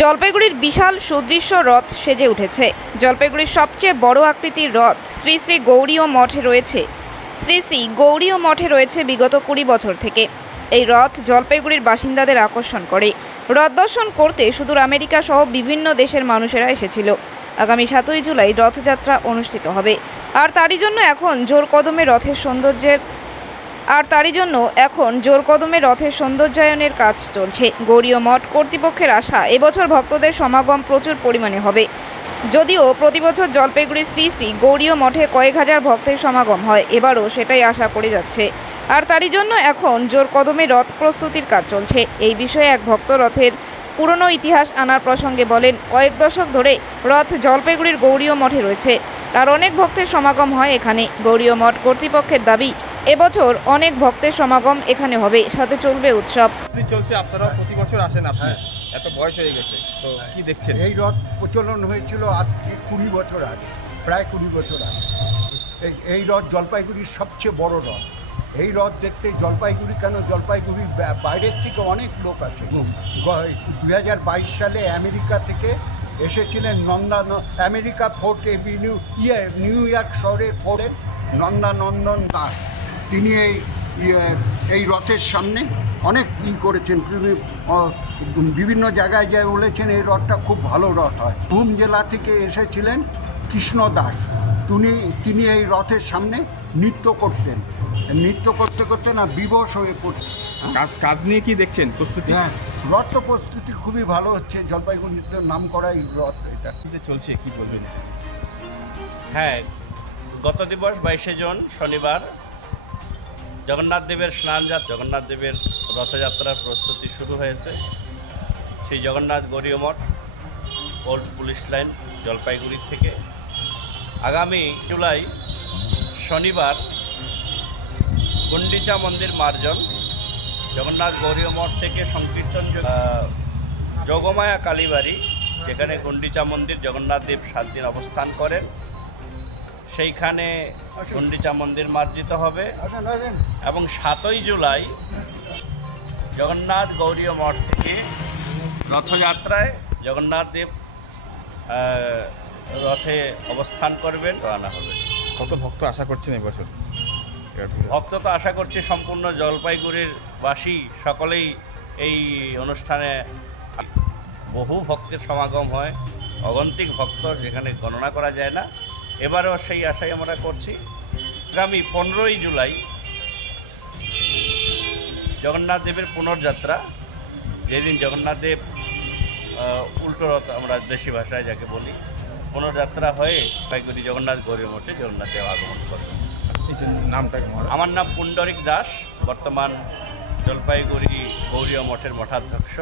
জলপাইগুড়ির বিশাল সুদৃশ্য রথ সেজে উঠেছে। জলপাইগুড়ির সবচেয়ে বড় আকৃতির রথ শ্রী শ্রী গৌড়ীয় মঠে রয়েছে বিগত 20 বছর থেকে। এই রথ জলপাইগুড়ির বাসিন্দাদের আকর্ষণ করে। রথ দর্শন করতে সুদূর আমেরিকা সহ বিভিন্ন দেশের মানুষেরা এসেছিল। আগামী 7ই জুলাই রথযাত্রা অনুষ্ঠিত হবে, আর তারই জন্য এখন জোর কদমে রথের সৌন্দর্যায়নের কাজ চলছে। গৌড়ীয় মঠ কর্তৃপক্ষের আশা, এবছর ভক্তদের সমাগম প্রচুর পরিমাণে হবে। যদিও প্রতি বছর জলপাইগুড়ির শ্রী শ্রী গৌড়ীয় মঠে কয়েক হাজার ভক্তের সমাগম হয়, এবারও সেটাই আশা করে যাচ্ছে। আর তারই জন্য এখন জোর কদমে রথ প্রস্তুতির কাজ চলছে। এই বিষয়ে এক ভক্ত রথের পুরনো ইতিহাস আনার প্রসঙ্গে বলেন, কয়েক দশক ধরে রথ জলপাইগুড়ির গৌড়ীয় মঠে রয়েছে, আর অনেক ভক্তের সমাগম হয় এখানে। গৌড়ীয় মঠ কর্তৃপক্ষের দাবি, এবছর অনেক ভক্তের সমাগম এখানে হবে, সাথে চলবে উৎসব। চলছে, আপনারা প্রতি বছর আসেন, আপনি এত বয়স হয়ে গেছে, তো কি দেখছেন? এই রথ প্রচলন হয়েছিল আজ থেকে 20 বছর আগে, প্রায় 20 বছর আগে। এই রথ জলপাইগুড়ির সবচেয়ে বড় রথ। এই রথ দেখতে জলপাইগুড়ি কেন, জলপাইগুড়ির বাইরের থেকে অনেক লোক আসে। 2022 সালে আমেরিকা থেকে এসেছিলেন America fort Avenue new York শহরের ফোর্টের নন্দন দাস। তিনি এই রথের সামনে অনেক করেছেন, বিভিন্ন জায়গায় যা বলেছেন এই রথটা খুব ভালো রথ হয়। ভূম জেলা থেকে এসেছিলেন কৃষ্ণ দাস। তিনি এই রথের সামনে নৃত্য করতে করতে না বিবশ হয়ে পড়ছে। কাজ নিয়ে কি দেখছেন প্রস্তুতি? হ্যাঁ, রথ প্রস্তুতি খুবই ভালো হচ্ছে। জলপাইগুড়িতে নাম করা এই রথ এটা চলছে, কি বলবেন? হ্যাঁ, গত দিবস 22শে জুন শনিবার জগন্নাথ দেবের জগন্নাথ দেবের রথযাত্রার প্রস্তুতি শুরু হয়েছে। শ্রী জগন্নাথ গৌড়ীয় মঠ, ওল্ড পুলিশ লাইন, জলপাইগুড়ি থেকে আগামী জুলাই শনিবার গুন্ডিচা মন্দির মার্জন, জগন্নাথ গৌড়ীয় মঠ থেকে সংকীর্তন যোগমায়া কালীবাড়ি, যেখানে গুন্ডিচা মন্দির জগন্নাথ দেব 7 দিন অবস্থান করেন, সেইখানে গুন্ডিচা মন্দির মার্জিত হবে। এবং 7ই জুলাই জগন্নাথ গৌড়ীয় মঠ থেকে রথযাত্রায় জগন্নাথ দেব রথে অবস্থান করবেন, আনা হবে। কত ভক্ত আশা করছেন এবছর? ভক্ত তো আশা করছি সম্পূর্ণ জলপাইগুড়ির বাসী সকলেই এই অনুষ্ঠানে, বহু ভক্তের সমাগম হয়, অগন্তিক ভক্ত, যেখানে গণনা করা যায় না। এবারেও সেই আশাই আমরা করছি। আগামী 15ই জুলাই জগন্নাথ দেবের পুনর্যাত্রা, যেদিন জগন্নাথ দেব উল্টো রথ, আমরা দেশি ভাষায় যাকে বলি, পুনর্যাত্রা হয়ে জলপাইগুড়ি জগন্নাথ গৌড়ীয় মঠে জগন্নাথ দেব আগমন করবেন। নামটা? আমার নাম পুণ্ডরিক দাস, বর্তমান জলপাইগুড়ি গৌড়ীয় মঠের মঠাধ্যক্ষ।